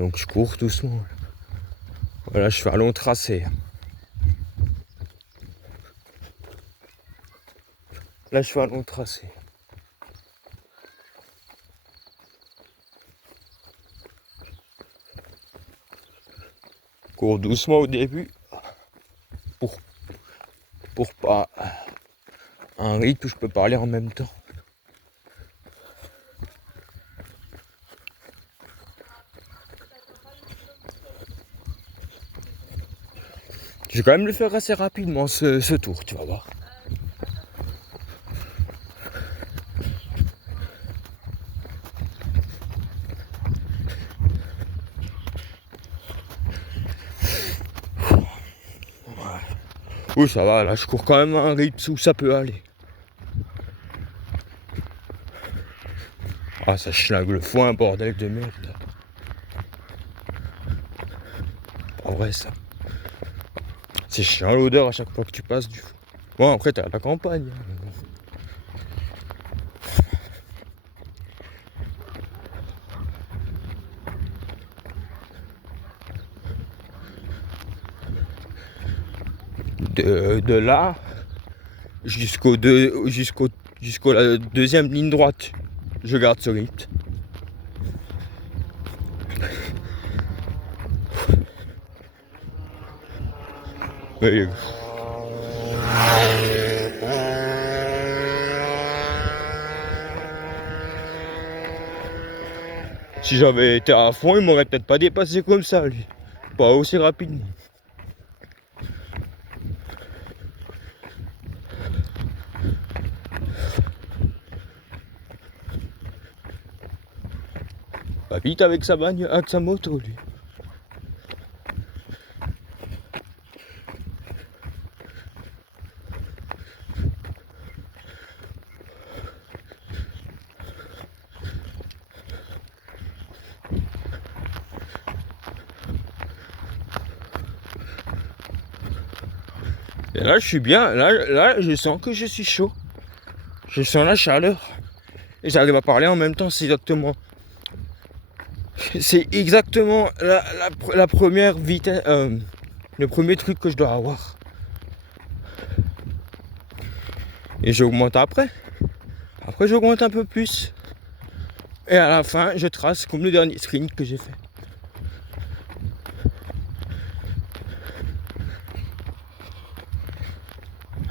Donc je cours doucement. Voilà, je fais un long tracé. Là, je fais un long tracé. Je cours doucement au début pour pas un rythme où je peux parler en même temps. Je vais quand même le faire assez rapidement ce tour, tu vas voir. Oui, ça va, là je cours quand même à un rythme où ça peut aller. Ah, ça schlingue le foin, bordel de merde. Pas vrai ça. C'est chiant l'odeur à chaque fois que tu passes du foin. Bon, après t'es à la campagne. De là jusqu'au la deuxième ligne droite, je garde ce rythme. Mais, si j'avais été à fond, il m'aurait peut-être pas dépassé comme ça, lui. Pas aussi rapidement. Pas vite avec sa bagnole, avec sa moto, lui. Et là, je suis bien. Là, je sens que je suis chaud. Je sens la chaleur. Et j'arrive à parler en même temps. C'est exactement la première vitesse. Le premier truc que je dois avoir. Et j'augmente après. Après, j'augmente un peu plus. Et à la fin, je trace comme le dernier sprint que j'ai fait.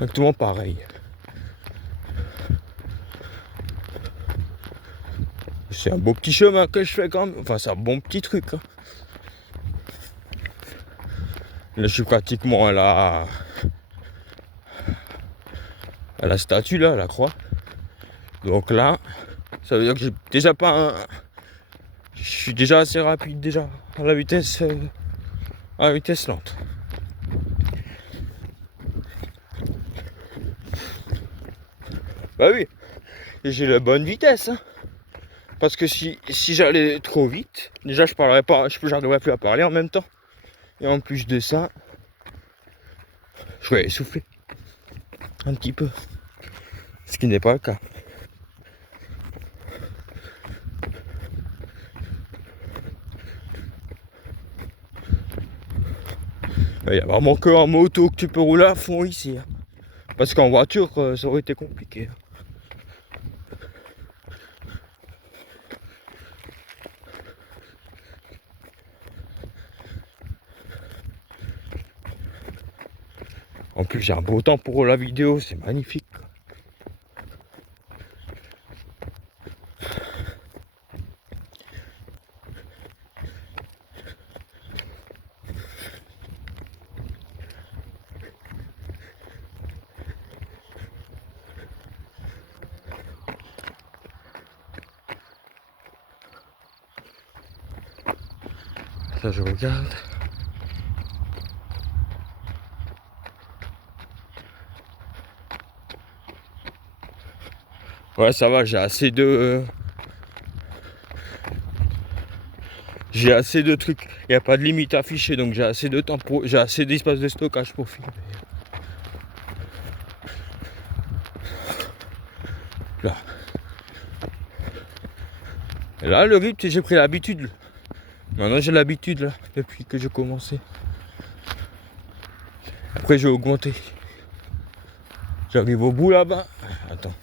Exactement pareil. C'est un beau petit chemin que je fais quand même. Enfin, c'est un bon petit truc. Hein. Là, je suis pratiquement à la statue, là, à la croix. Donc là, ça veut dire que j'ai déjà pas un... Je suis déjà assez rapide, déjà, à la vitesse lente. Bah oui, et j'ai la bonne vitesse. Hein. Parce que si j'allais trop vite, déjà j'arriverais plus à parler en même temps. Et en plus de ça, je vais essouffler un petit peu. Ce qui n'est pas le cas. Il n'y a vraiment que en moto que tu peux rouler à fond ici. Hein. Parce qu'en voiture, ça aurait été compliqué. En plus, j'ai un beau temps pour la vidéo, c'est magnifique. Ça, je regarde. Ouais, ça va, j'ai assez de trucs. Il n'y a pas de limite affichée, donc j'ai assez de temps j'ai assez d'espace de stockage pour filmer. Là. Et là, le rythme, j'ai pris l'habitude Maintenant j'ai l'habitude là, depuis que j'ai commencé. Après j'ai augmenté. J'arrive au bout là-bas. Attends.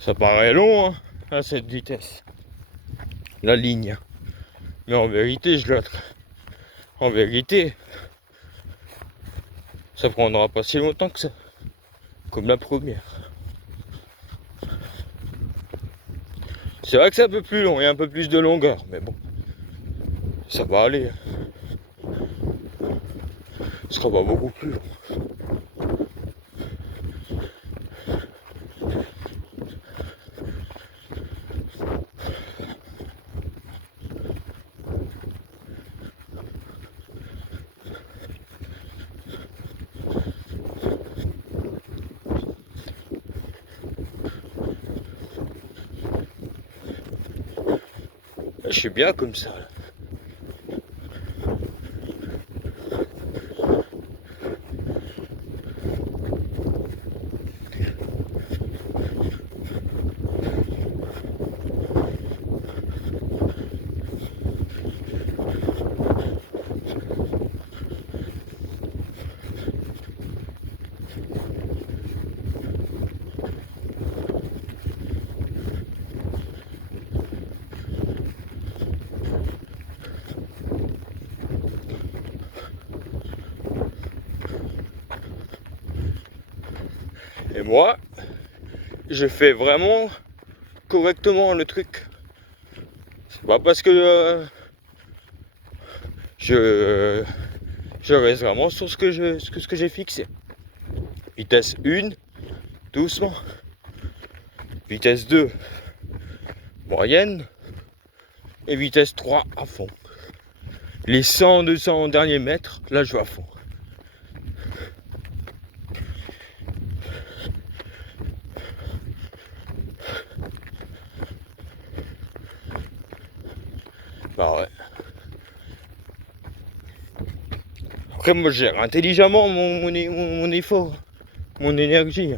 Ça paraît long hein, à cette vitesse. La ligne. Mais en vérité, en vérité, ça prendra pas si longtemps que ça. Comme la première. C'est vrai que c'est un peu plus long et un peu plus de longueur, mais bon. Ça va aller. Ce sera pas beaucoup plus long. Je suis bien comme ça. Là. Et moi, je fais vraiment correctement le truc. C'est pas parce que je reste vraiment sur ce que j'ai fixé. Vitesse 1, doucement. Vitesse 2, moyenne. Et vitesse 3 à fond. Les 100-200 derniers mètres, là je vais à fond. Bah ouais. Après moi je gère intelligemment mon effort, mon énergie.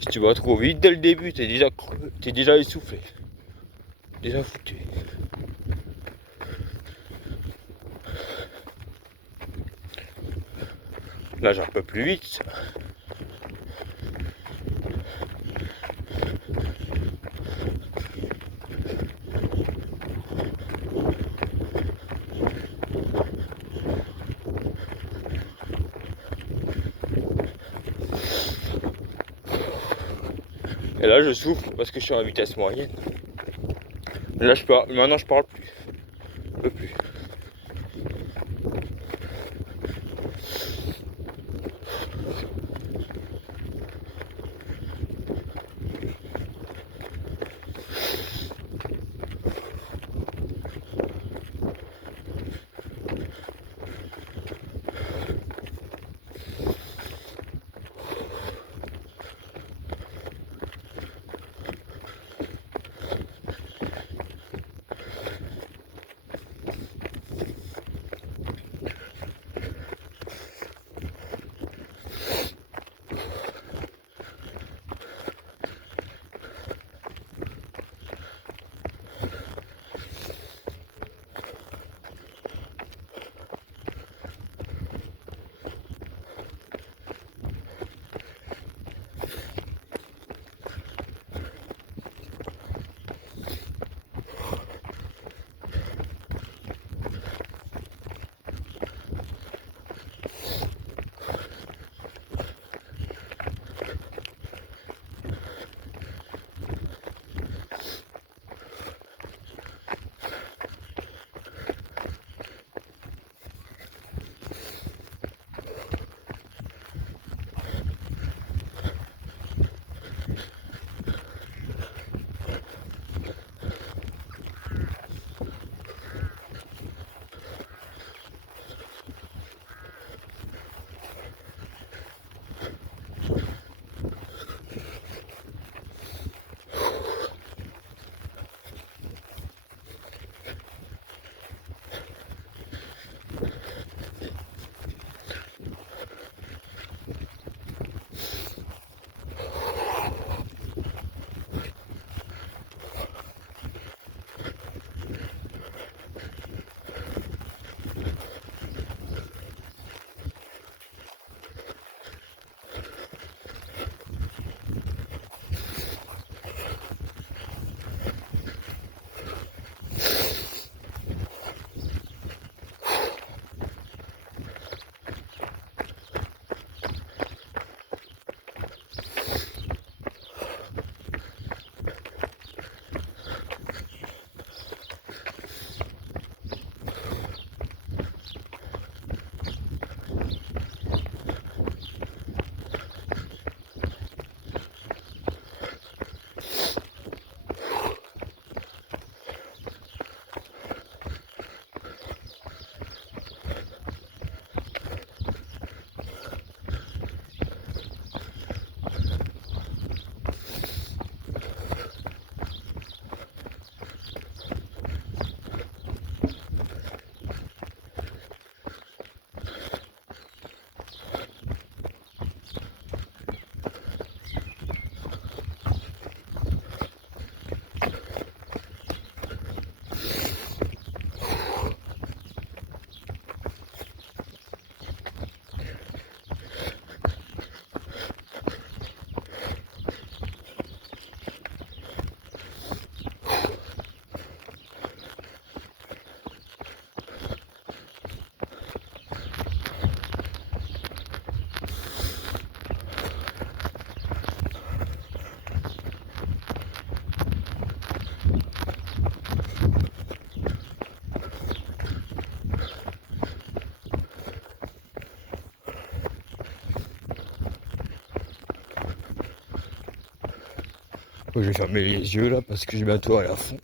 Si tu vas trop vite dès le début, t'es déjà essoufflé. Déjà foutu. Là j'ai un peu plus vite. Et là je souffle parce que je suis à vitesse moyenne. Là maintenant je parle plus. Un peu plus. Je vais fermer les yeux là parce que je vais bientôt à la fond.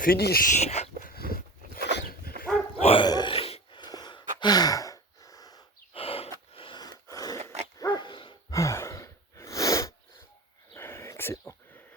Finish.